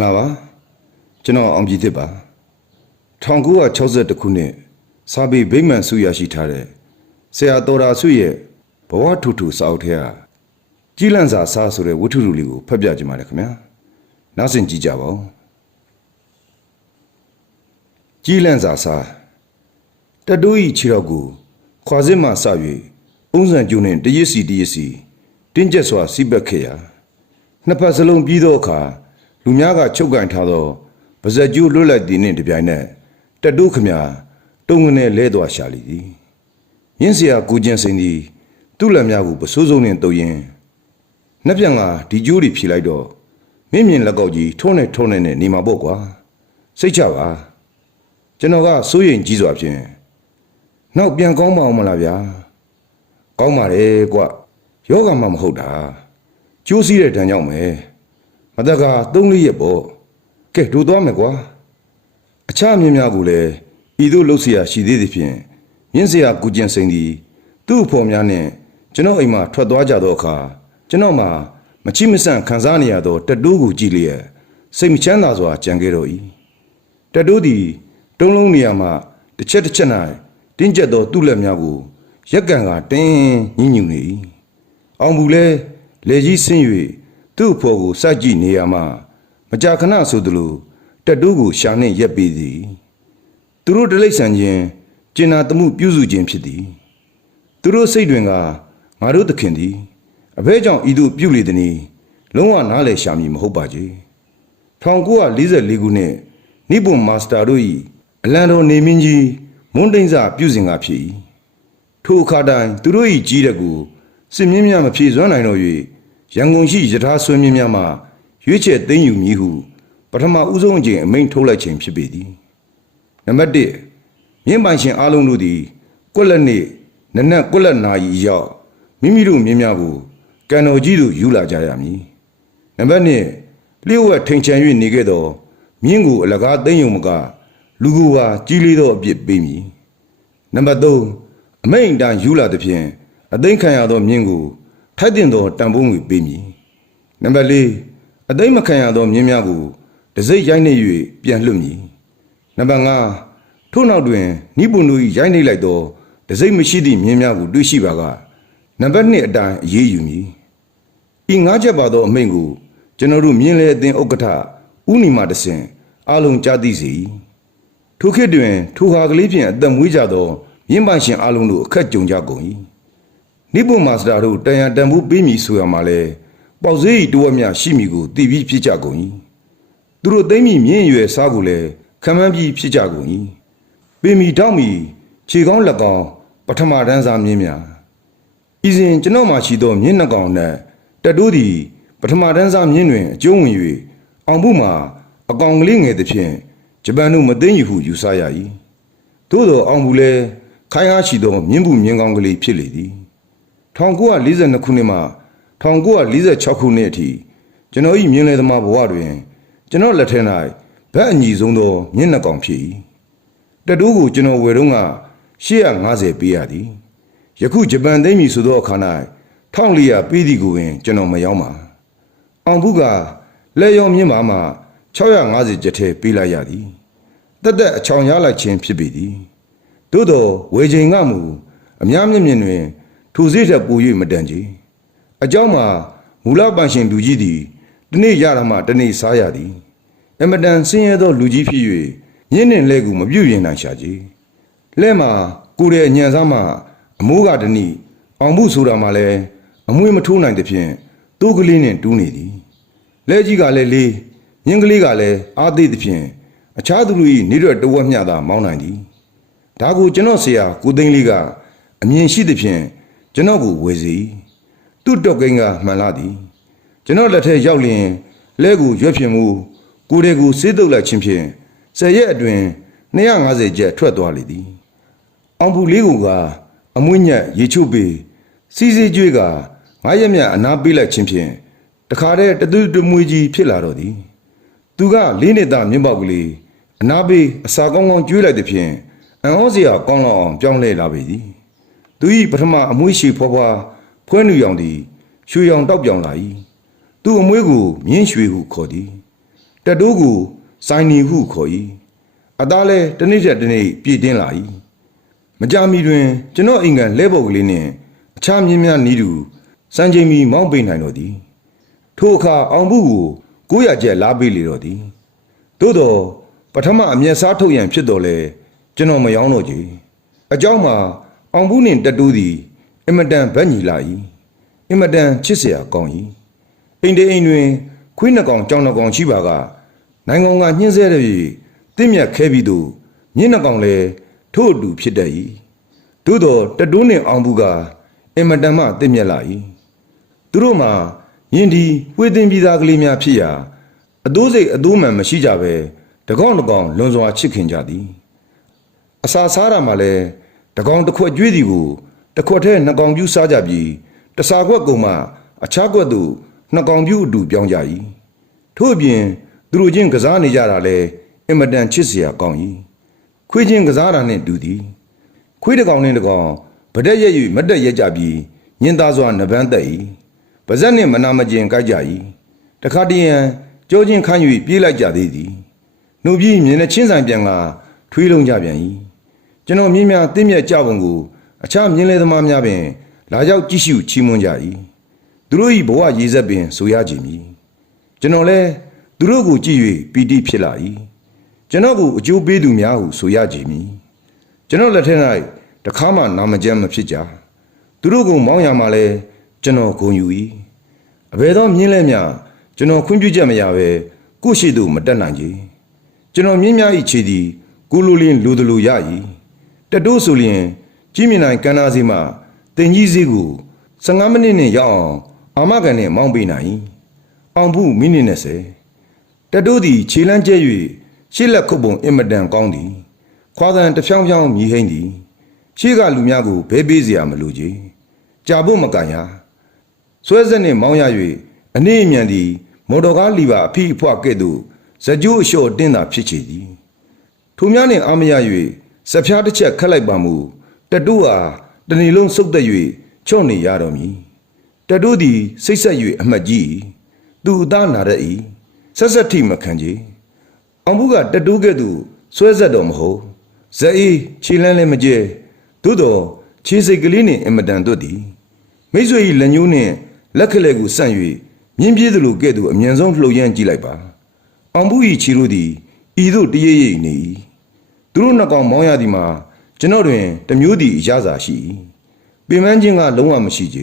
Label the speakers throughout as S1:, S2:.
S1: ္ဂလာပါကျွန်တော်အောင်ပြည်သစ်ပါ1962ခုနှစ်စာပေဗိမာန်ဆုရရှိထားတဲ့ဆရာတော်ရာဆုရဲ့ဘဝထူထူစာအုပ်ထဲကကြီးလန့်စာစားဆိုတဲ့ဝတ္ထုတူလေးကိုဖတ်ပြကြပါမယ်ခင်ဗျာနောက်ဆင်ကြည့်ကြပါဦးကြီးလန့်စာစားတတိုးဤခြေတော်ကိုခွာစစ်မှစ၍ပုံစံကျုံနှင့်တရစ်စီတရစ်စီတင်းကျပ်စွာစီးပက်ခဲ့ရာနှစ်ဖက်စလုံးပြီးသောအခါ လူများကချုပ်ကန်ထားသောပါဇက်ကျိုးလွတ်လိုက်သည်နှင့်တပြိုင်နက်တတုခမတုံငနဲ့လဲသွားရှာလိသည်မြင့်စရာကိုကျင်စင်သည်သူ့လက်များကိုပစိုးစုံနှင့်တုပ်ရင်းနှက်ပြန်ကဒီကျိုးတွေဖြီလိုက်တော့မင်းမြင်လက်ကောက်ကြီးထုံးနဲ့ထုံးနဲ့နေမှာပေါ့ကွာစိတ်ချပါကျွန်တော်ကစိုးရိမ်ကြီးစွာဖြင့်နောက်ပြန်ကောင်းပါအောင်မလားဗျာကောင်းပါတယ်ကွယောဂမှမဟုတ်တာကျိုးစည်းတဲ့တန်ကြောင့်ပဲ မတက်က၃လေးရက်ပေါ့ကဲတို့သွားမယ်ကွာအခြားမြင်းများကိုလည်းဤသို့လှုပ်เสียရှိသေးသည်ဖြင့်မြင်းเสียကုကျင်စိန်သည်သူ့အဖော်များနှင့်ကျွန်တော်အိမ်မှထွက်သွားကြသောအခါကျွန်တော်မှမချိမဆန့်ခံစားနေရသောတက်တိုးကိုကြည့်လျက်စိတ်မချမ်းသာစွာကြံခဲ့တော့၏တက်တိုးသည်တုံးလုံးနေရာမှတစ်ချက်တစ်ချက်၌တင်းကျပ်သောသူ့လက်များကိုရက်ကန်ကတင်းညှဉ်းညူနေ၏အောင်ဘူးလဲလေကြီးဆင်း၍ သူ့အဖော်ကိုစကြည့်နေရမှမကြာခဏဆိုသလိုတက်တိုးကိုရှာနှင့်ရက်ပေးသည်သူတို့တလိษံချင်းကျင်နာတမှုပြုစုခြင်းဖြစ်သည်သူတို့စိတ်တွင်ကငါတို့သခင်သည်အဘဲကြောင့်ဤသို့ပြုလေသည်။လုံးဝနားလည်ရှာမည်မဟုတ်ပါကြီး1944ခုနှစ်နိပွန်မာစတာတို့၏အလံတော်နေမင်းကြီးမွန်းတိန်စာပြုစဉ်ကဖြစ်၏ထိုအခါတိုင်သူတို့၏ကြီးတဲ့ကိုစစ်မြင်းများမဖြေစွမ်းနိုင်တော့၍ ရန်ကုန်ရှိယထာဆွေမြင်းများမှရွေးချယ်သိမ်းယူမည်ဟု ပထမဦးဆုံးအကြိမ်အမိန့်ထုတ်လိုက်ခြင်းဖြစ်ပေသည်နံပါတ်1မြင်းပိုင်ရှင်အားလုံးတို့သည်ကွက်လက်နှင့်နနက်ကွက်လက်နာရီအရောက်မိမိတို့မြင်းများကိုကံတော်ကြီးတို့ယူလာကြရမည်နံပါတ်2လျှို့ဝှက်ထိန်ချန်၍နေခဲ့သောမြင်းကိုအလကားသိမ်းယုံမကလူကိုပါကြီးလေးသောအပြစ်ပေးမည်နံပါတ်3အမိန့်တန်ယူလာသည်ဖြင့်အသိခံရသောမြင်းကို ထိုက်တင်သောတန်ဖိုးငွေပေးမည်နံပါတ်4အသိမခံရသောမြင်းများကိုတစိမ့်ရိုက်နှိပ်၍ပြန်လွှတ်မည်နံပါတ်5ထို့နောက်တွင်နိပွန်တို့၏ရိုက်နှိပ်လိုက်သောတစိမ့်မရှိသည့်မြင်းများကိုတွေ့ရှိပါကနံပါတ်2အတိုင်းအေးအေးယူမည်ဤငါးချက်ပါသောအမိန့်ကိုကျွန်တော်တို့မြင်းလေအသင်းဥက္ကဋ္ဌဦးနီမာတဆင်အားလုံးကြားသိစေထိုခေတ်တွင်ထိုဟာကလေးဖြင့်အသက်မွေးကြသောမြင်းပိုင်ရှင်အားလုံးတို့အခက်ကြုံကြကုန်၏ နိပုမာစတာတို့တန်ရန်တန်ဖို့ပေးမည်ဆိုရမှာလဲပေါက်စေးဤတဝက်မြရှိမည်ကိုသိပြီးဖြစ်ကြကုန်၏သူတို့သိမ့်မိမြင့်ရွယ်စားကိုလည်းခံမှန်းပြီးဖြစ်ကြကုန်၏ပင်မီတောက်မီခြေကောင်းလက်ကောင်းပထမတန်းစားမြင်းများဤစဉ်ကျွန်တော်မှရှိသောမြင်းနှကောင်နဲ့တက်တိုးသည်ပထမတန်းစားမြင်းတွင်အကျုံးဝင်၍အောင်မှုမှာအကောင်ကလေးငယ်သဖြင့်ဂျပန်တို့မသိမ့်ယူဟုယူဆရ၏သို့သောအောင်မှုလဲခိုင်အားရှိသောမြင်းဘူးမြင်းကောင်းကလေးဖြစ်လေသည် 1942ခုနှစ်မှ1946ခုနှစ်အထိကျွန်တော်၏မြင်းလေသမားဘဝတွင်ကျွန်တော်လက်ထက်၌ဗတ်အညီဆုံးသောမြင်းနှကောင်ဖြစ်၏တတိုးကိုကျွန်တော်ဝယ်တော့က850ပေးရသည်ယခုဂျပန်သိမ်းပြီဆိုသောအခါ၌1400ပေးသည်ကိုပင်ကျွန်တော်မရောက်ပါအောင်ဘူးကလက်ရောမြင့်ပါမှ650ကျက်ထဲပေးလိုက်ရသည်တက်တက်အချောင်ရလိုက်ခြင်းဖြစ်ပေသည်သို့သောဝေချိန်ကမူအများမြင့်မြင့်တွင် ထိုစိတ်ထက်ပို၍မတန်ကြည်အကြောင်းမှာမူလပန်ရှင်လူကြီးသည်တနေ့ရတာမှတနေ့စားရသည်အမတန်ဆင်းရဲသောလူကြီးဖြစ်၍ညင်းနှင့်လဲကူမပြုတ်ရင်သာရှာကြည်လက်မှာကိုယ်ရဲ့ညံစားမှအမိုးကတနည်းအောင်မှုဆိုတာမှလည်းအမွေမထိုးနိုင်သဖြင့်သူ့ကလေးနှင့်တူးနေသည်လက်ကြီးကလည်းလေးညင်းကလေးကလည်းအားသေးသဖြင့်အခြားသူတို့၏နေရွက်တဝက်မျှသာမောင်းနိုင်သည်ဒါကိုကျွန်တော်ဆရာကိုသိန်းလေးကအမြင်ရှိသဖြင့် ကျွန်တော်ကိုဝေစီသူ့တော့ကိန်းကမှန်လာသည်ကျွန်တော်လက်ထက်ရောက်လျင်လဲကိုရွက်ဖြင်မှုကိုယ်တည်းကိုစေးတုပ်လိုက်ခြင်းဖြင့်ဆယ်ရက်အတွင်း250ကျက်ထွက်သွားလေသည်အောင်ဘူးလေးကအမွှညက်ရေချုပ်ပေးစီစီကျွေးကငါရက်မြအနာပေးလိုက်ခြင်းဖြင့်တခါတည်းတသွတမွေကြီးဖြစ်လာတော့သည်သူကလေးနှစ်သားမြင့်ပေါက်ကလေးအနာပေးအစာကောင်းကောင်းကျွေးလိုက်သည်ဖြင့်အံ့ဩစရာကောင်းလောက်အောင်ပြောင်းလဲလာပေသည် သူ၏ပထမအမွှရှိဖွားဖွားဖွဲနူရောင်သည်ရွှေရောင်တောက်ပြောင်လာ၏သူ့အမွှေးကိုမြင်းရွှေဟုခေါ်သည် တတိုးကိုစိုင်းနီဟုခေါ်၏အသားလဲတစ်နေ့ချက်တစ်နေ့ပြည့်တင်းလာ၏မကြမီတွင်ကျွန်တော်အိမ်ကန်လဲပုတ်ကလေးနှင့်အခြားမြင်းများနီးတူစံချိန်မီမောင်းပိန်နိုင်တော်သည်ထိုအခါအောင်ဘူးကို900ကျက်လားပေးလေတော်သည်သို့တော့ပထမအမျက်စားထုတ်ရန်ဖြစ်တော်လဲကျွန်တော်မယောင်းတော့ကြည်အเจ้าမှာ အောင်ဘူးနှင့်တတူးသည်အင်မတန်ဗက်ညီလာ၏အင်မတန်ချစ်စရာကောင်း၏အိမ်တအိမ်တွင် ခွေးနှကောင်ကြောင်နှကောင်ရှိပါကနိုင်ငံကညှင်းဆဲသည်ဖြင့်တင့်မြတ်ခဲပြီးသူညင်းနှကောင်လည်းထို့အတူဖြစ်တတ်၏သို့သောတတူးနှင့်အောင်ဘူးကအင်မတန်မှတင့်မြတ်လာ၏သူတို့မှာယင်းဒီပွေတင်ပြီးသားကလေးများဖြစ်ရာအတိုးစိတ်အတိုးမှန်မရှိကြဘဲတကောင်တကောင်လွန်စွာချစ်ခင်ကြသည်အစာစားတာမှလည်း တကောင်တစ်ခွက်ကျွေးသည်ကိုတစ်ခွက်ထဲနှစ်ကောင်ပြူစားကြပြီးတစားခွက်ကုံမှအခြားခွက်သို့နှစ်ကောင်ပြူအတူပြောင်းကြ၏ထို့အပြင်သူတို့ချင်းကစားနေကြတာလည်းအင်မတန်ချစ်စရာကောင်း၏ခွေးချင်းကစားတာနှင့်တူသည်ခွေးတစ်ကောင်နှင့်တစ်ကောင်ဗဒက်ရက်၍မတ်တက်ရက်ကြပြီးညင်သားစွာနဗန်းသက်၏ပါဇက်နှင့်မနာမကျင်ကြိုက်ကြ၏တခါတည်းရန်ကြောချင်းခန့်၍ပြေးလိုက်ကြသေးသည်နှုတ်ပြီးမြင်တဲ့ချင်းဆိုင်ပြန်ကထွေးလုံးကြပြန်၏ ကျွန်တော်မြင်းများတင်းမြက်ကြပုံကိုအခြားမြင်းလေသမားများပင် လာရောက်ကြည့်ရှုချီးမွမ်းကြ၏သူတို့၏ဘဝရည်ဆက်ပင်ဆိုရကြမည်ကျွန်တော်လည်းသူတို့ကိုကြည့်၍ပီတိဖြစ်လာ၏ကျွန်တော်ကိုအကျိုးပေးသူများဟုဆိုရကြမည်ကျွန်တော်လက်ထက်၌တခါမှနာမကျန်းမဖြစ်ကြသူတို့ကိုမောင်းရမှလည်းကျွန်တော်ဂုဏ်ယူ၏အဘယ်သောမြင်းလဲများကျွန်တော်ခွင့်ပြုချက်မရဘဲကိုယ့်ရှိသူမတက်နိုင်ကြ။ကျွန်တော်မြင်းများ၏ခြေသည်ကိုလိုလင်းလူတလူရ၏ တတိုးဆိုလျင်ကြီးမြင်နိုင်ကန္နာစီမှတင်ကြီးစီကို15မိနစ်နှင့်ရောက်အောင်အာမကန်နှင့်မောင်းပေးနိုင်အောင်ဘူးမိနစ်20တတိုးသည်ခြေလန်းကျဲ၍ရှေ့လက်ခုပ်ပုံအင်မတန်ကောင်းသည်ခွာသံတစ်ဖြောင်းဖြောင်းမြည်ဟိမ့်သည်ရှေ့ကလူများကိုဘဲပေးเสียမလိုကြီးကြာဖို့မကန်ရဆွဲဆက်နှင့်မောင်းရ၍အနည်းအမြန်သည်မော်တော်ကားလီပါအဖိအဖွကဲ့သို့ဇကြိုးအလျှော့တင်းတာဖြစ်ချေသည်ထိုများနှင့်အာမရ၍ စဖျားတစ်ချက်ခတ်လိုက်ပါမူတတူးအားတဏီလုံးစုပ်သက်၍ချော့နေရတော်မူတတူးသည် စိတ်ဆက်၍အမှတ်ကြီးသူအသားနာရ၏ဆက်ဆက်ထိမခံကြီးအောင်ဘူးကတတူးကဲ့သို့ဆွဲဆက်တော်မဟုတ်ဇအေးခြေလန်းလည်းမကျဲသို့တော်ခြေစိတ်ကလေးနှင့်အင်မတန်တို့သည်မိတ်ဆွေ၏လက်ညှိုးနှင့်လက်ခလဲကိုဆန့်၍မြင်းပြေးသလိုကဲ့သို့အမြန်ဆုံးလှုပ်ရမ်းကြည့်လိုက်ပါအောင်ဘူး၏ခြေတို့သည်ဤသို့တရေရိပ်နေ၏ သူတို့နှစ်ကောင်မောင်းရသည်မှာကျွန်တော်တွင်တမျိုးသည့်အရသာရှိ၏ပင်ပန်းခြင်းကလုံးဝမရှိကြ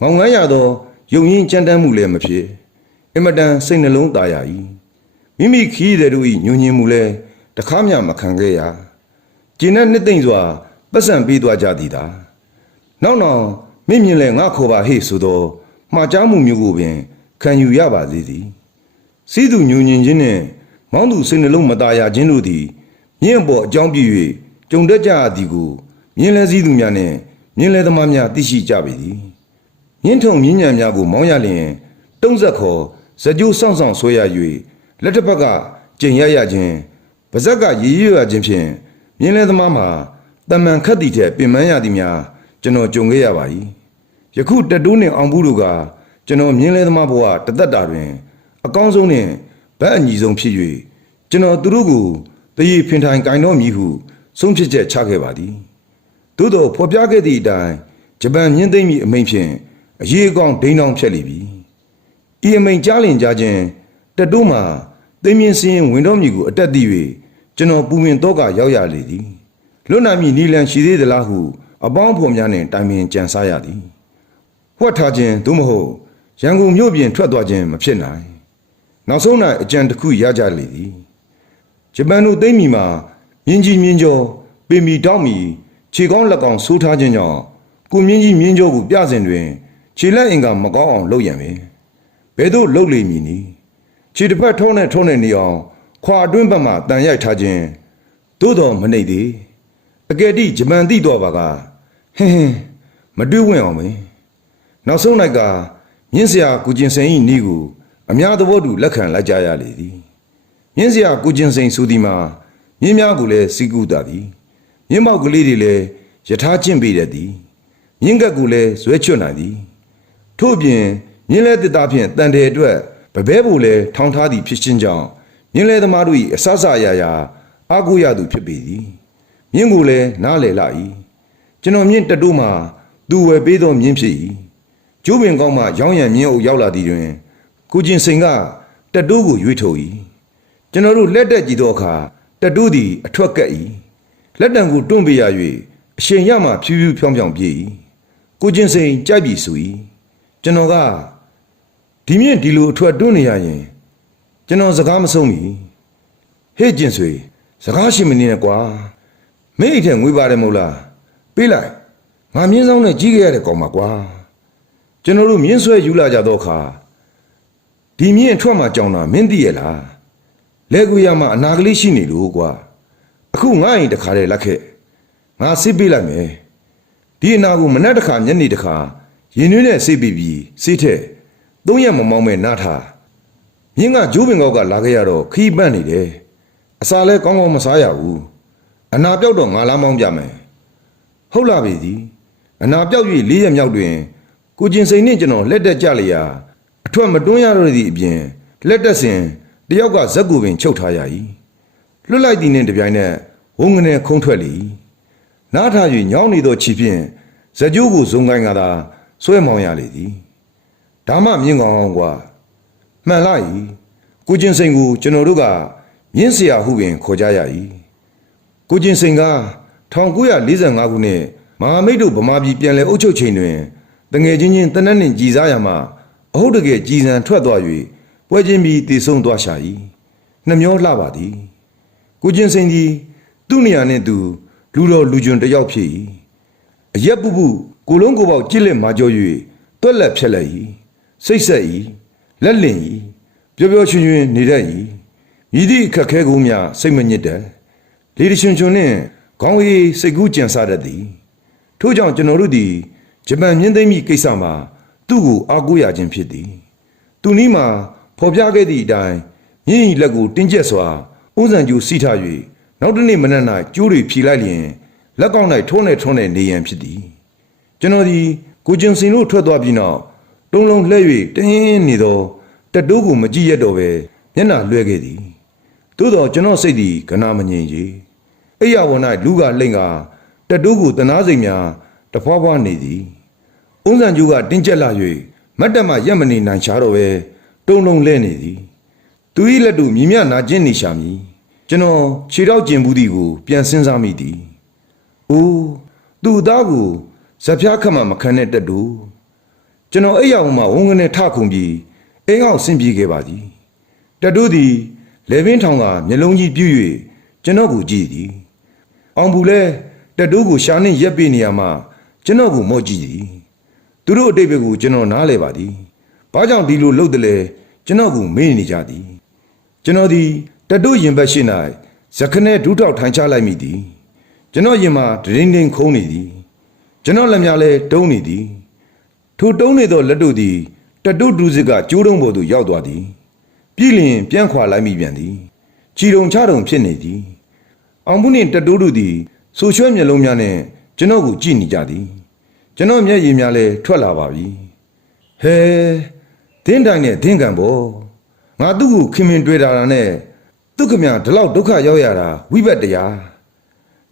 S1: ငောင်ငမ်းရသောယုံရင်ကြမ်းတမ်းမှုလည်းမဖြစ်အင်မတန်စိတ်နှလုံးသာယာ၏မိမိခီးတဲ့တို့၏ညွန်ညင်မှုလည်းတခါမျှမခံခဲ့ရကျင်းနဲ့နှစ်သိမ့်စွာပတ်စံပေးသွားကြသည်သာနောက်နောက်မင်းမြင်လဲငါခေါ်ပါဟေ့ဆိုသောမှားချမှုမျိုးကိုပင်ခံယူရပါသေးသည်စီးသူညွန်ညင်ခြင်းနှင့်မောင်းသူစိတ်နှလုံးမသာယာခြင်းတို့သည် မြင့်ပေါ်အကြောင်းပြ၍ကြုံတတ်ကြရသည်ကိုမြင်လဲစည်းသူများနှင့်မြင်လဲသမားများသိရှိကြပေသည်မြင့်ထုံမြင့်ညံများကိုမောင်းရလျင်တုံးဆက်ခေါ်ဇကြိုးဆောင်ဆောင်ဆွဲရ၍လက်တစ်ဖက်ကကျင်ရရခြင်းပါဇက်ကရည်ရရခြင်းဖြင့်မြင်လဲသမားမှာတမန်ခတ်တည်တဲ့ပင်ပန်းရသည်များကျွန်တော်ကြုံခဲ့ရပါ၏ယခုတတိုးနှင့်အောင်ဘူးတို့ကကျွန်တော်မြင်လဲသမားဘဝတသက်တာတွင် အကောင်းဆုံးနှင့်ဗတ်အညီဆုံးဖြစ်၍ကျွန်တော်သူတို့ကို တည်ဖင်ထိုင်ကင်တော်မည်ဟုဆုံးဖြတ်ချက်ချခဲ့ပါသည်သို့သောဖော်ပြခဲ့သည့်အတိုင်းဂျပန်မြင်းသိမ့်မီအမိန့်ဖြင့်အရေးအကောင်းဒိန်းတောင်ဖြတ်လိပြီဤအမိန့်ကြားလင်ကြားခြင်းတတိုးမှာသိမ်းမြင့်စင်းဝင်တော်မူကိုအတက်တည်၍ကျွန်တော်ပူမင်တော့ကရောက်ရလေသည်လွတ်နိုင်မည်နီလန်ရှိသေးသလားဟုအပေါင်းဖော်များနှင့်တိုင်ပင်ကြံစားရသည်ဝှက်ထားခြင်းသို့မဟုတ်ရန်ကုန်မြို့ပြင်ထွက်သွားခြင်းမဖြစ်နိုင်နောက်ဆုံး၌အကြံတစ်ခုရကြလေသည် ဂျပန်တို့သိမ့်မီမှာမြင်းကြီးမြင်းကျော်ပင်မီတောက်မီခြေကောင်းလက်ကောင်းဆိုးထားခြင်းကြောင့်ကိုမြင်းကြီးမြင်းကျော်ကိုပြစဉ်တွင်ခြေလက်အင်ကမကောင်းအောင်လုပ်ရန်ပဲဘယ်သို့လုပ်လိမ့်မည်နည်းခြေတစ်ဖက်ထုံးနဲ့ထုံးနဲ့နေအောင်ခွာအတွင်းဘက်မှတန်ရိုက်ထားခြင်းသို့တော်မနှိပ်သေးအကယ်တိဂျပန်သိတော့ပါကဟင်းဟင်းမတွေးဝင့်အောင်မင်းနောက်ဆုံး၌ကမြင်းစရာကုကျင်စိန်၏ဤကိုအများသဘောတူလက်ခံလိုက်ကြရလေသည် မြင်းစရာကုကျင်စိန်ဆိုသည်မှာမြင်းများကိုလည်းစီကူတာသည်မြင်းမောက်ကလေးတွေလည်းယထာကျင့်ပေးတတ်သည်မြင်းကက်ကိုလည်းဇွဲချွတ်နိုင်သည်ထို့အပြင်မြင်းလဲတစ်သားဖြင့်တန်တယ်အတွက်ပပပဲဖို့လဲထောင်ထားသည်ဖြစ်ခြင်းကြောင့်မြင်းလဲသမားတို့၏အဆအဆအရာရာအာကိုရသူဖြစ်ပေသည်မြင်းကိုလည်းနားလေလာ၏ကျွန်တော်မြင့်တက်တိုးမှာသူဝယ်ပေးသောမြင်းဖြစ်၏ကျိုးပင်ကောင်းမှရောင်းရံမြင်းအုပ်ရောက်လာသည်တွင်ကိုကျင်စိန်ကတက်တိုးကိုရွေးထုတ်၏ ကျွန်တော်တို့လက်တက်ကြည့်သောအခါတက်တိုးသည်အထွက်ကက်၏လက်တံကိုတွန့်ပေးရ၍အရှင်ရမှဖြူးဖြူးဖြောင်းဖြောင်းပြေး၏ကိုကျင်စိန်ကြိုက်ပြီဆို၏ကျွန်တော်ကဒီမြင့်ဒီလိုအထွက်တွန်းနေရရင်ကျွန်တော်စကားမဆုံးမီဟေ့ကျင်ဆွေစကားရှိမနေနဲ့ကွာမင်းအိတ်ထဲငွေပါတယ်မဟုတ်လားပေးလိုက်ငါမြင်းဆောင်နဲ့ကြီးခဲ့ရတဲ့ကောင်ပါကွာကျွန်တော်တို့မြင်းဆွဲယူလာကြတော့ခါဒီမြင့်အထွက်မှကြောင်တာမင်းသိရဲ့လား လဲကူရမှာအနာကလေးရှိနေလို့ကွာအခုငါ့အိမ်တခါတည်းလက်ခဲ့ငါစစ်ပေးလိုက်မယ်ဒီအနာကိုမနေ့တစ်ခါညနေတစ်ခါရင်နှွေးနဲ့စစ်ပြီးပြီးစစ်တဲ့သုံးရက်မမောင်းမဲ့နားထားမြင်းကဂျိုးပင်ကောက်ကလာခဲ့ရတော့ခီးပန့်နေတယ်အစာလဲကောင်းကောင်းမစားရဘူးအနာပြောက်တော့ငါလားမောင်းပြမယ်ဟုတ်လားပြီဒီအနာပြောက်၍လေးရက်မြောက်တွင်ကိုကျင်စိန်နှင့်ကျွန်တော်လက်တက်ကြလျာအထွက်မတွန်းရတော့သည့်အပြင်လက်တက်စဉ် တယောက်ကဇက်ကိုပင်ချုပ်ထားရ၏လွတ်လိုက်သည်နှင့်တပြိုင်နက်ဝုံငနေခုံးထွက်လေ၏နားထား၍ညောင်းနေသောခြေဖြင့်ဇက်ကြိုးကိုဇုံကိုင်းကသာဆွဲမောင်းရလေသည်ဒါမှမြင်ကောင်းကွာမှန်လိုက်ကိုချင်းစိန်ကိုကျွန်တော်တို့ကမြင့်စရာဟုပင်ခေါ်ကြရ၏ကိုချင်းစိန်က1945ခုနှစ်မဟာမိတ်တို့ဗမာပြည်ပြန်လည်အုပ်ချုပ်ချိန်တွင်တငယ်ချင်းချင်းတနက်နှင့်ကြည်စားရမှာအဟုတ်တကယ်ကြည်စံထွက်သွား၍ ပွဲချင်းပြီးတည်ဆုံသွားရှာ၏နှမျောလှပါသည်ကိုကျင်စိန်သည်သူ့နေရာနှင့်သူ လူတော်လူကျွန်တစ်ယောက်ဖြစ်၏အရက်ပုပုကိုလုံးကိုပေါက်ကြစ်လက်မာကြော၍တွက်လက်ဖြက်လက်၏စိတ်ဆက်၏လက်လင်၏ပျော်ပျော်ရွှင်ရွှင်နေတတ်၏မြည်သည့်အခက်ခဲကူးများစိတ်မညစ်တဲ့လေတရှင်ချွန်နှင့်ခေါင်းရည်စိတ်ကူးကြံစားတတ်သည်ထို့ကြောင့်ကျွန်တော်တို့သည်ဂျပန်မြင်းသိမ်းမိကိစ္စမှာသူ့ကိုအားကိုးရခြင်းဖြစ်သည် သူနီးမှာ ဖော်ပြခဲ့သည့်အတိုင်းမြင်းဤလက်ကိုတင်းကျပ်စွာဥဇံကျူစီထား၍နောက်တစ်နေ့မနက်၌ကျိုးတွေဖြီလိုက်လျင်လက်ကောက်၌ထိုးနေထုံးနေနေရန်ဖြစ်သည်ကျွန်တော်သည်ကိုကျင်စင်တို့ထွက်သွားပြီးနောက်တုံးလုံးလှဲ့၍တင်းနေသောတက်တိုးကိုမကြည့်ရတော့ပဲမျက်နှာလွှဲခဲ့သည်သို့တော့ကျွန်တော်စိတ်သည်ကနာမငြိမ်ကြီးအိယာဝန်၌လူကလိမ့်ကတက်တိုးကိုတနာစိမ်များတဖွာဖွာနေသည်ဥဇံကျူကတင်းကျပ်လာ၍မတ်တက်မှရက်မနေနိုင်ချတော့ပဲ တုံလုံးလဲနေသည်သူ၏လက်တို့မြည်မြနာကျင်နေရှာမည်ကျွန်တော်ခြေတော့ကျင်ဘူးသည်ကိုပြန်စဉ်းစားမိသည်။အိုးသူ့သားကိုဇက်ပြားခတ်မှမခံတဲ့တက်တူကျွန်တော်အိပ်ရောက်မှဝုန်းကနေထခုန်ပြီးအိမ်အောင်ဆင်းပြေးခဲ့ပါသည်။တက်တူသည်လေပင်ထောင်ကမျက်လုံးကြီးပြည့်၍ကျွန်တော်ကိုကြည့်သည်။အောင်ဘူးလဲတက်တူကိုရှာနှင့်ရက်ပေးနေရမှကျွန်တော်ကိုမော့ကြည့်သည်။သူတို့အတိတ်ဘက်ကိုကျွန်တော်နားလဲပါသည်။ ဘာကြောင့်ဒီလိုလုပ်တယ်လဲကျွန်တော်ကိုမေးနေကြသည်။ကျွန်တော်သည်တတုရင်ဘက်ရှိ၌ဇခနဲ့ဒူးထောက်ထိုင်ချလိုက်မိသည် ကျွန်တော်ရင်မှာဒရင်ဒင်ခုံးနေသည် ကျွန်တော်လက်များလည်းတုံးနေသည်ထိုတုံးနေသောလက်တို့သည်တတုဒူးစစ်ကကျိုးတုံးပေါ်သို့ရောက်သွားသည် ပြည်လျင်ပြန်ခွာလိုက်မိပြန်သည်ချီတုံချတုံဖြစ်နေသည်အောင်မှုနှင့်တတိုးတို့သည်ဆူရွှဲမျက်လုံးများနှင့်ကျွန်တော်ကိုကြည့်နေကြသည် ကျွန်တော်မျက်ရည်များလည်းထွက်လာပါပြီဟဲ ဒင်းတိုင်နဲ့ဒင်းကံပေါ်ငါသူ့ကိုခင်မင်တွေ့တာနဲ့သူခမရဒီလောက်ဒုက္ခရောက်ရတာဝိဘတ်တရား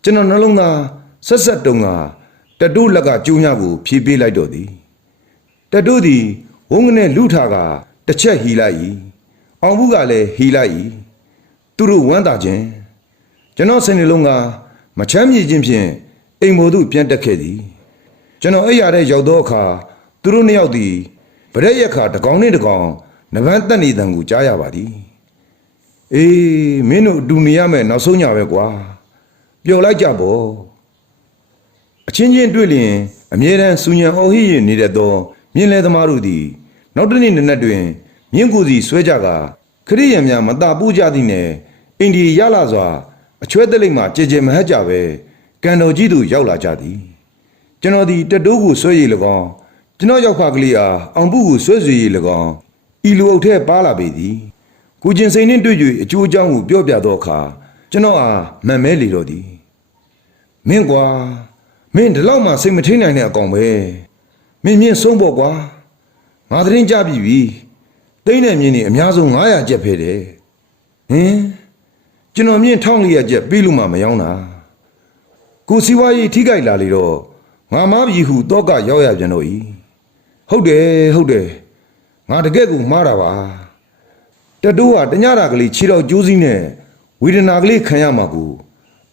S1: ကျွန်တော်နှလုံးသားဆက်ဆက်တုံကတတိုးလက်ကကျိုးညကိုဖြေးပေးလိုက်တော့သည်တတိုးသည်ဝုန်းကနေလူထာကတစ်ချက်ဟီလိုက်၏အောင်ဘူးကလည်းဟီလိုက်၏သူတို့ဝမ်းသာခြင်းကျွန်တော်စိတ်နှလုံးကမချမ်းမြေ့ခြင်းဖြင့်အိမ်မို့သို့ပြန်တက်ခဲ့သည်ကျွန်တော်အိပ်ရတဲ့ရောက်သောအခါသူတို့နှစ်ယောက်သည် ဗရက်ရက်ခါတကောင်နှင့်တကောင်နဗန်းတက်နေတံကိုကြားရပါသည်အေးမင်းတို့အတူနေရမယ်နောက်ဆုံးညပဲကွာပျော်လိုက်ကြပေါ့အချင်းချင်းတွေ့လျင်အမြဲတမ်းစူညံအော်ဟိရနေတတ်သောမြင်းလဲသမားတို့သည်နောက်တစ်နေ့နံနက်တွင်မြင်းကိုယ်စီဆွဲကြကခရိယံများမတာပူးကြသည်နှင့်အိန္ဒိယရလာစွာအချွဲတလိမ့်မှကြည်ကြည်မဟတ်ကြပဲကံတော်ကြီးသူရောက်လာကြသည်ကျွန်တော်သည်တတိုးကိုဆွဲရည်၎င်း ကျွန်တော်ရောက်ခါကလေးအားအောင်ပုကိုဆွဲဆွေရည်၎င်းဤလူအုပ်ထဲပါလာပေသည်ကိုကျင်စိန်နှင့်တွေ့၍အကျိုးအကြောင်းကိုပြောပြသောအခါကျွန်တော်အားမန်မဲလေတော့သည်မင်းကွာမင်းဒီလောက်မှစိတ်မထိန်နိုင်တဲ့အကောင်ပဲမင်းမြင့်ဆုံးပေါ့ကွာငါသတင်းကြပြီပြီသိန်းနဲ့မြင်းနေအများဆုံး900ကျပ်ဖဲတယ်ဟင်ကျွန်တော်မြင့်1400ကျပ်ပြီးလို့မှမယောင်းတာကိုစီဝါကြီးထိကြိုက်လာလေတော့ငါမားပြီဟုတော့ကရောက်ရပြန်တော့ဤ ဟုတ်တယ်ဟုတ်တယ်ငါတကယ့်ကိုမှားတာပါတတိုးကတညတာကလေးခြေတော့ကျိုးစီးနဲ့ဝေဒနာကလေးခံရမှာကို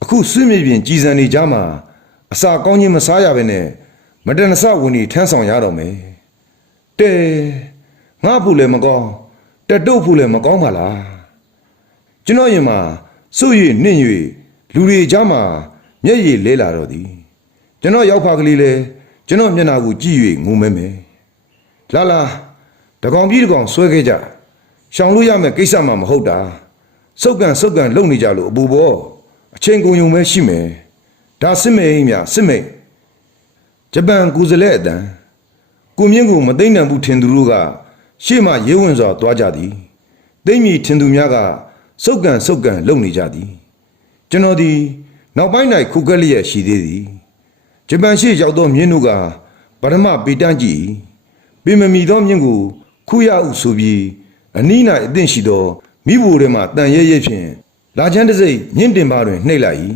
S1: အခုစွင့်မြေပြင်ကြည်စံနေကြမှာအစာကောင်းခြင်းမစားရဘဲနဲ့မတနဆဝင်နေထမ်းဆောင်ရတော့မယ်တဲငါဖို့လည်းမကောင်းတတုတ်ဖို့လည်းမကောင်းပါလားကျွန်တော်ရင်မှာစွ၍နှင့်၍လူတွေကြားမှာမျက်ရည်လဲလာတော့သည်ကျွန်တော်ရောက်ဖာကလေးလဲကျွန်တော်မျက်နှာကိုကြည့်၍ငုံမဲမဲ လာလာတကောင်ပြီးတကောင်ဆွဲခဲ့ကြရှောင်လို့ရမယ်ကိစ္စမှမဟုတ်တာစုပ်ကန်စုပ်ကန်လုံနေကြလို့အပူပေါ်အချိန်ကုန်ုံပဲရှိမယ်ဒါစစ်မိန်မြစစ်မိန်ဂျပန်ကူစလဲအတန်ကိုမြင့်ကိုမသိမ့်နိုင်ဘူးထင်သူတို့ကရှေ့မှရဲဝင်စွာသွားကြသည်သိမ့်မီထင်သူများကစုပ်ကန်စုပ်ကန်လုံနေကြသည်ကျွန်တော်ဒီနောက်ပိုင်း၌ခုကက်လျက်ရှိသေးသည်ဂျပန်ရှိရောက်သောမြင်းတို့ကပထမပေတန်းကြည့် ပင်မမီသောမြင်းကို ခုရဟုဆိုပြီးအနီး၌အသင့်ရှိသောမိဘထဲမှတန်ရဲရဲဖြင့်လာချမ်းတစ်စိတ်မြင့်တင်ပါတွင်နှိပ်လိုက်၏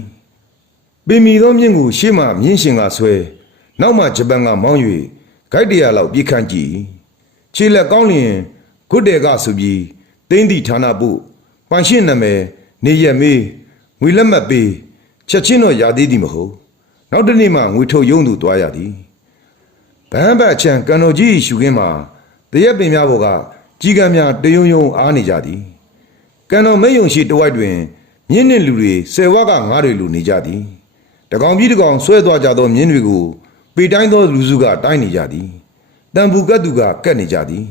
S1: ပင်မီသောမြင့်ကို ရှေ့မှမြင့်ရှင်ကဆွဲနောက်မှဂျပန်ကမောင်း၍ဂိုက်တရာလောက်ပြေးခန့်ကြည့်ခြေလက်ကောင်းလျင်ဂုတ်တယ်ကဆိုပြီးတင်းသည့်ဌာနပုပိုင်ရှင်းနာမည်နေရက်မေးငွေလက်မှတ်ပေးချက်ချင်းတော့ရသေးသည်မဟုတ်နောက်တစ်နေ့မှငွေထုတ်ရုံးသူတွားရသည် ဗန်းဘတ်ချံကန်တော်ကြီးရှုခင်းမှာတရက်ပင်များဘောကကြီးကံများတယုံယုံအားနေကြသည်ကံတော်မဲယုံရှိတဝိုက်တွင်မြင်းနှင့်လူတွေဆယ်ဝါကငါးတွေလူနေကြသည်တကောင်ပြီးတကောင်ဆွဲသွားကြသောမြင်းတွေကိုပေတိုင်းသောလူစုကတိုင်းနေကြသည်တန်ဘူးကတ်သူကကတ်နေကြသည်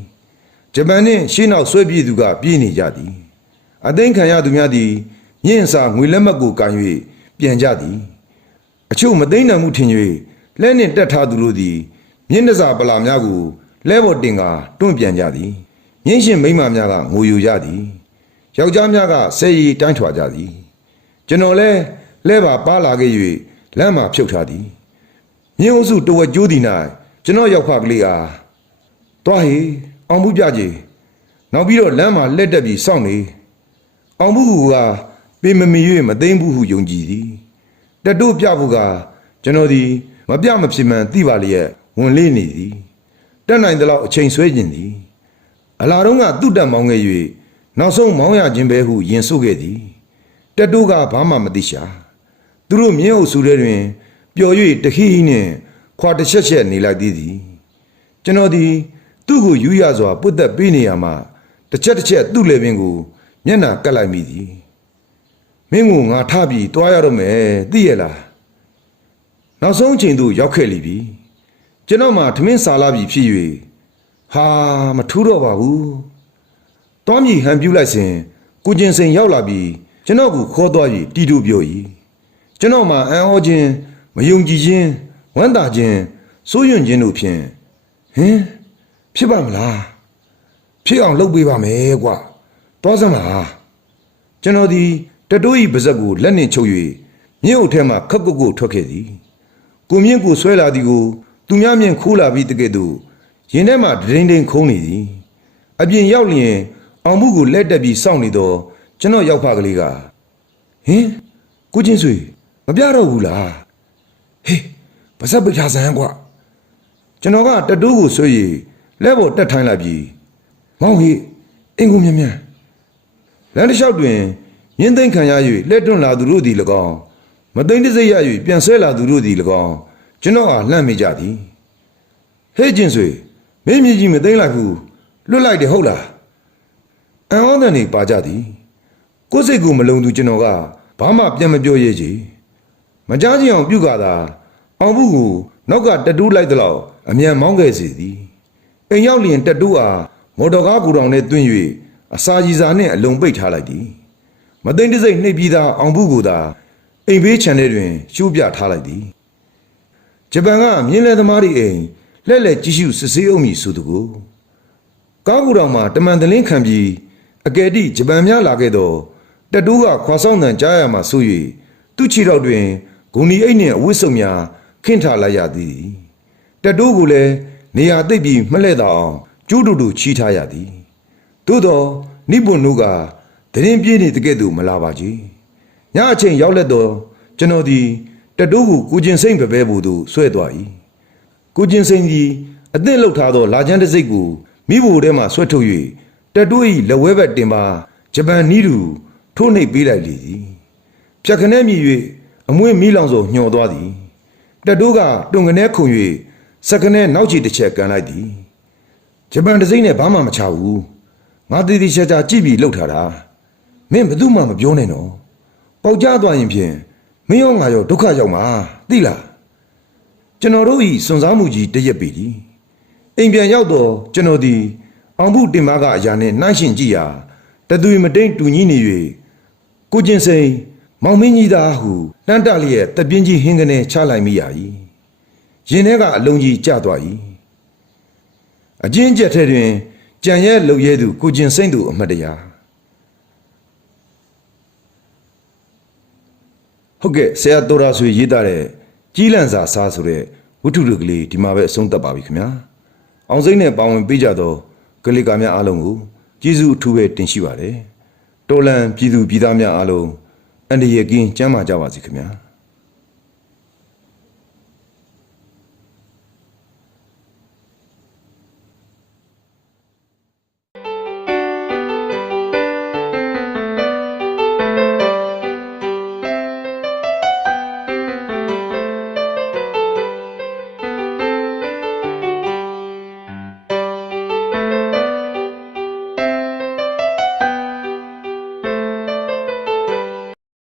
S1: ဂျပန်နှင့်ရှေးနောက်ဆွဲပြေးသူကပြေးနေကြသည်အသိခံရသူများသည်မြင့်စာငွေလက်မှတ်ကိုကန်၍ပြန်ကြသည်အချို့မသိမ့်နိုင်မှုထင်၍လဲနှင့်တက်ထားသူတို့သည် မြင့်တစာပလာများကိုလဲပေါ်တင်ကာတွန့်ပြန်ကြသည်မြင့်ရှင်မိန်းမများကငိုယူကြသည်ယောက်ျားများကဆဲရီတိုင်းထွာကြသည် ကျွန်တော်လဲလဲပါပါလာခဲ့၍လမ်းမှာဖြုတ်ထားသည်မြင်းအုပ်စုတဝက်ကျိုးသည်၌ကျွန်တော်ရောက်ဖကလေးအားတွားဟေအောင်မှုပြကြီးနောက်ပြီးတော့လမ်းမှာလက်တက်ပြီးစောင့်နေအောင်မှုကပေမမီ၍မသိမ့်ဘူးဟုယုံကြည်သည်တတို့ပြဖို့ကကျွန်တော်ဒီမပြမဖြစ်မှန်သိပါလျက် ဝင်လေးနေသည်တက်နိုင်သလောက်အချိန်ဆွဲခြင်းသည်အလာတော့ကသူ့တက်မောင်းခဲ့၍နောက်ဆုံးမောင်းရခြင်းပဲဟုယင်ဆုခဲ့သည်တတို့ကဘာမှမသိရှာသူတို့မြင်းအုပ်စုထဲတွင်ပျော်၍တခိဟိနှင့်ခွာတစ်ချက်ချက်နေလိုက်သေးသည်ကျွန်တော်ဒီသူ့ကိုယူရစွာပုတ်သက်ပေးနေရမှာတစ်ချက်တစ်ချက်သူ့လေပင်ကိုမျက်နှာကပ်လိုက်မိသည်မင်းကိုငါထပြီးတွားရတော့မယ်သိရလားနောက်ဆုံးအချိန်သို့ရောက်ခဲ့လိပြီ ကျွန်တော်မှထမင်းစားလာပြီဖြစ်၍ဟာမထူးတော့ပါဘူးတွားမြည်ဟန်ပြူလိုက်စဉ်ကိုကျင်စိန်ရောက်လာပြီးကျွန်တော်ကိုခေါ်သွားပြီးတီတူပြော၏ကျွန်တော်မှအံ့ဩခြင်းမယုံကြည်ခြင်းဝမ်းသာခြင်းစိုးရွံ့ခြင်းတို့ဖြင့်ဟင်ဖြစ်ပါမလားဖြစ်အောင်လုပ်ပေးပါမယ်ကွာတောစမ်းပါကျွန်တော်ဒီတတိုးဤပါဇက်ကိုလက်နှင့်ချုပ်၍မြင့်အုပ်ထဲမှခက်ကုတ်ကုတ်ထွက်ခဲ့သည်ကိုမြင့်ကိုဆွဲလာသည်ကို သူများမြင်ခိုးလာပြီးတကယ်သူရင်ထဲမှာဒရင်ဒင်ခုံးနေသည်အပြင်ရောက်လျင်အောင်မှုကိုလက်တက်ပြီးစောင့်နေတော့ကျွန်တော်ရောက်ဖကလေးကဟင်ကိုချင်းဆွေမပြတော့ဘူးလားဟေးပါစပ်ပဖြာဆန်းကွာကျွန်တော်ကတတိုးကိုဆွေးရည်လက်ပေါ်တက်ထိုင်းလိုက်ပြီးမောင်ဟေးအင်ကိုမြန်မြန်လမ်းတစ်လျှောက်တွင်မြင်းသိမ့်ခံရ၍လက်တွန့်လာသူတို့သည်၎င်းမသိမ့်တစိရ၍ပြန်ဆဲလာသူတို့သည်၎င်း ကျွန်တော်အားလှမ်းမိကြသည်ဟဲ့ကျင်ဆွေမင်းမြည်ကြီးမသိမ့်လိုက်ဘူးလွတ်လိုက်တယ်ဟုတ်လားအံဩတန်နေပါကြသည်ကိုယ်စိတ်ကိုမလုံသူကျွန်တော်ကဘာမှပြန်မပြောရဲချေမကြားချင်အောင်ပြုတ်ကသာအောင်ဘူးကိုနောက်ကတတူးလိုက်သလောက်အမြန်မောင်းခဲ့စီသည်အိမ်ရောက်လျင်တတူးအားမော်တော်ကားကူတောင်နဲ့တွင်း၍အစာကြီးစာနှင့်အလုံးပိတ်ထားလိုက်သည်မသိမ့်တစိမ့်နှိပ်ပြီးသားအောင်ဘူးကိုသာအိမ်ဘေးခြံထဲတွင်ရှုပ်ပြထားလိုက်သည် ဂျပန်ကမြင်းလဲသမားတွေအိမ်လက်လက်ကြည့်ရှုစစ်ဆေးအောင်မည်ဆိုသူကိုကားကူတောင်မှာတမန်တလင်းခံပြီးအကယ်တိဂျပန်များလာခဲ့တော့တတူးကခွာဆောင်တန်ကြားရမှဆို၍သူ့ခြေထောက်တွင်ဂုံဒီအိတ်နှင့်အဝတ်စုံများခင့်ထားလိုက်ရသည်တတူးကိုလည်းနေရာသိပ်ပြီးမလှဲ့တော့အောင်ကျူးတူတူချီးထားရသည်သို့တော့နိပွန်တို့ကတရင်ပြည့်နေတကဲ့သို့မလာပါကြီးညအချိန်ရောက်လက်တော့ကျွန်တော်ဒီ တတိုးကိုကိုကျင်စိမ့်ပဲပဲဖို့သူဆွဲသွား၏ကိုကျင်စိမ့်ကြီးအသင့်လှုပ်ထားသောလာချမ်းတစ်စိတ်ကိုမိဖို့ထဲမှဆွဲထုတ်၍တတိုး၏လက်ဝဲဘက်တင်ပါဂျပန်နီးတူထိုးနှိပ်ပေးလိုက်လေသည်ဖြတ်ခနဲမြည်၍အမွေးမီးလောင်စုံညှော်သွားသည်တတိုးကတွန်ကနေခုန်၍စက္ကနဲနောက်ချီတစ်ချက်ကန်လိုက်သည်ဂျပန်တစ်စိမ့်နဲ့ဘာမှမချဘူးငါတည်တည်ချာချာကြည့်ပြီးလှုပ်ထားတာမင်းဘယ်သူမှမပြောနဲ့နော်ပေါက်ကြသွားရင်ဖြင့် မင်းရောငါရောဒုက္ခရောက်မှာသိလားကျွန်တော်တို့ဤစွန်စားမှုကြီးတရက်ပြီဒီအိမ်ပြန်ရောက်တော့ကျွန်တော်ဒီအောင်မှုတင်မကအရာနဲ့နှိုင်းရှင်ကြည့်ရာတသွေမတိန်တူညီနေ၍ကိုကျင်စိန်မောင်မင်းကြီးသားဟုတန်းတလျက်တပြင်းကြီးဟင်းကနေချလိုက်မိရ၏ရင်ထဲကအလုံးကြီးကျသွား၏အချင်းကျက်ထဲတွင်ကြံရဲလှုပ်ရဲသူကိုကျင်စိန်သူအမတ်တရား ဟုတ်ကဲ့ဆရာတော်ရာဆွေရေးသားတဲ့ကြီးလန့်စာစားဆိုတဲ့ဝတ္ထုတွေကလေးဒီမှာပဲအဆုံးသတ်ပါပြီခင်ဗျာအောင်စိမ့်နဲ့ပါဝင်ပေးကြတော့ကလေးကာများအားလုံးကိုကျေးဇူးအထူးပဲတင်ရှိပါတယ်တော်လန်ပြည်သူပြည်သားများအားလုံးအန္တရာယ်ကင်းကျန်းမာကြပါစေခင်ဗျာ